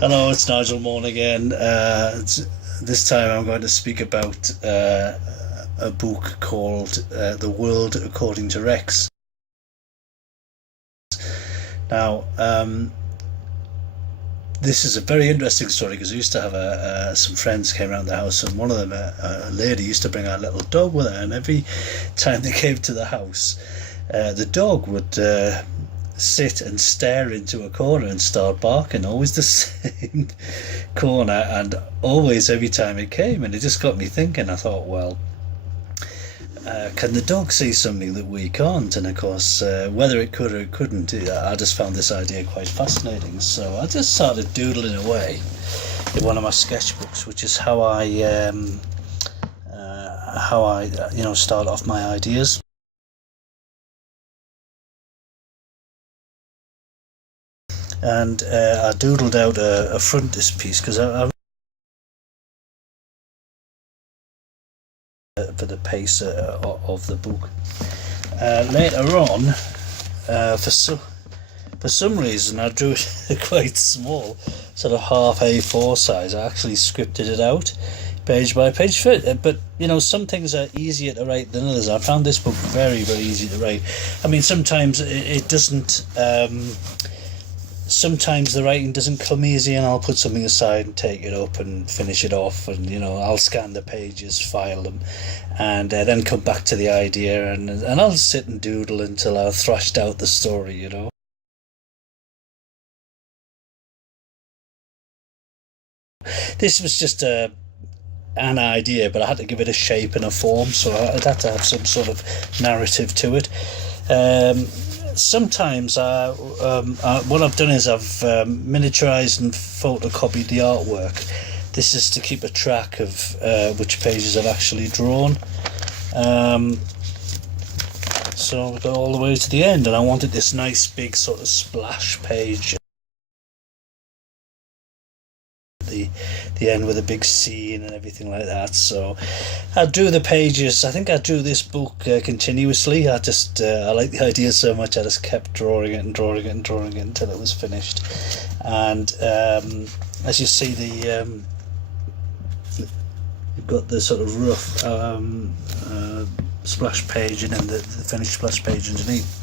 Hello, it's Nigel Maughan again. This time I'm going to speak about a book called The World According to Rex. Now, this is a very interesting story because I used to have some friends came around the house, and one of them, a lady, used to bring our little dog with her, and every time they came to the house, the dog would sit and stare into a corner and start barking, always the same corner, and always every time it came. And it just got me thinking. I thought, well, can the dog see something that we can't? And of course, whether it could or it couldn't, I just found this idea quite fascinating. So I just started doodling away in one of my sketchbooks, which is how I start off my ideas. And I doodled out a frontispiece because I for the pace of the book. Later on, for some reason, I drew it quite small, sort of half A4 size. I actually scripted it out page by page. But some things are easier to write than others. I found this book very, very easy to write. I mean, sometimes it doesn't. Sometimes the writing doesn't come easy, and I'll put something aside and take it up and finish it off, and I'll scan the pages, file them, and then come back to the idea, and I'll sit and doodle until I've thrashed out the story. This was just an idea, but I had to give it a shape and a form, so I'd have to have some sort of narrative to it. Sometimes what I've done is I've miniaturized and photocopied the artwork. This is to keep a track of which pages I've actually drawn. So we go all the way to the end, and I wanted this nice big sort of splash page. The end with a big scene and everything like that. So I drew the pages. I think I drew this book continuously. I like the idea so much, I just kept drawing it and drawing it and drawing it until it was finished. And as you see, you've got the sort of rough splash page and then the finished splash page underneath.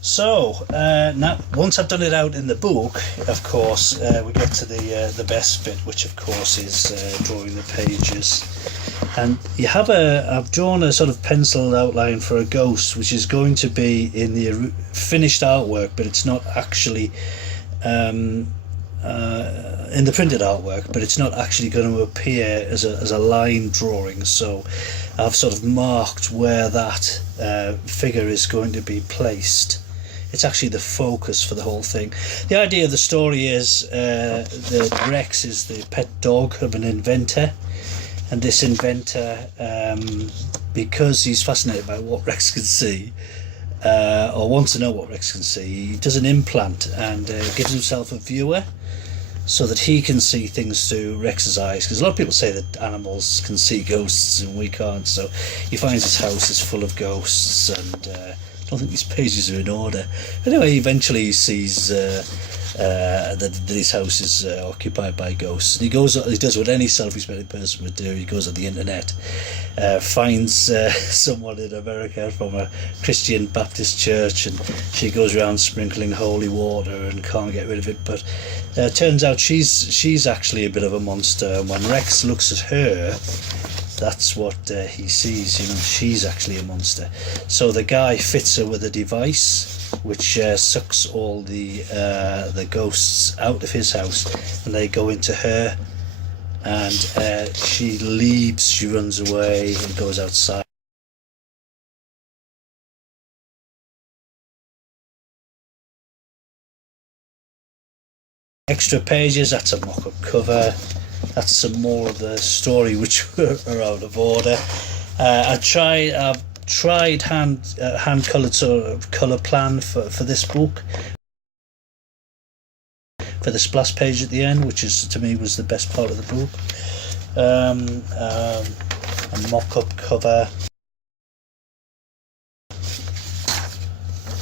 So now, once I've done it out in the book, of course, we get to the best bit, which of course is drawing the pages. And I've drawn a sort of penciled outline for a ghost, which is going to be in the finished artwork, but it's not actually in the printed artwork, but it's not actually going to appear as a line drawing. So I've sort of marked where that figure is going to be placed. It's actually the focus for the whole thing. The idea of the story is that Rex is the pet dog of an inventor, and this inventor, because he's fascinated by what Rex can see, or wants to know what Rex can see, he does an implant and gives himself a viewer so that he can see things through Rex's eyes, because a lot of people say that animals can see ghosts and we can't. So he finds his house is full of ghosts, and I don't think these pages are in order. Anyway, eventually he sees that his house is occupied by ghosts. And he does what any self-respecting person would do. He goes on the internet, finds someone in America from a Christian Baptist church, and she goes around sprinkling holy water and can't get rid of it. But turns out she's actually a bit of a monster. And when Rex looks at her, that's what he sees. She's actually a monster. So the guy fits her with a device which sucks all the ghosts out of his house, and they go into her, and she leaves. She runs away and goes outside. Extra pages, that's a mock-up cover. That's some more of the story which are out of order. I've tried hand coloured sort of colour plan for this book, for the splash page at the end, which is, to me, was the best part of the book. A mock-up cover,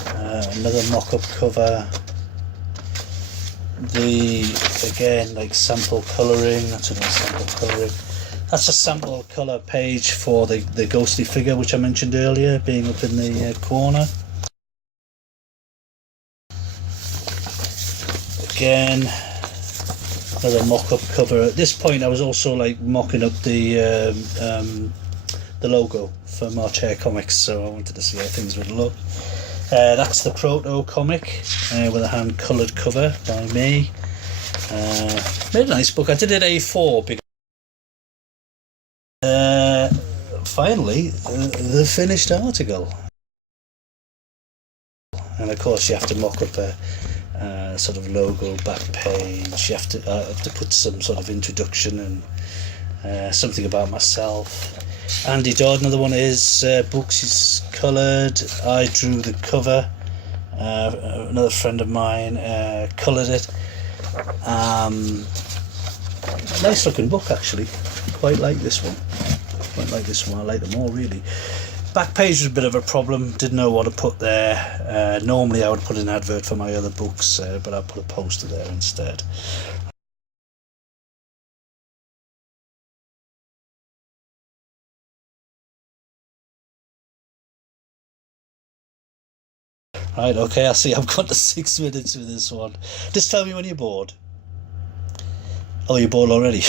another mock-up cover, the, again, like sample colouring. That's another sample colouring. That's a sample colour page for the ghostly figure which I mentioned earlier, being up in the corner. Again, another mock-up cover. At this point I was also like mocking up the logo for Hare Comix, so I wanted to see how things would look. That's the proto comic with a hand coloured cover by me. Made a nice book. I did it A4 because finally the finished article, and of course you have to mock up a sort of logo back page. You have to put some sort of introduction and something about myself. Andy Dodd, another one of his books, is coloured. I drew the cover. Another friend of mine coloured it. Nice looking book, actually. Quite like this one. I like them all, really. Back page was a bit of a problem. Didn't know what to put there. Normally I would put an advert for my other books, but I put a poster there instead. Right, okay, I see I've got to 6 minutes with this one. Just tell me when you're bored. Oh, you're bored already?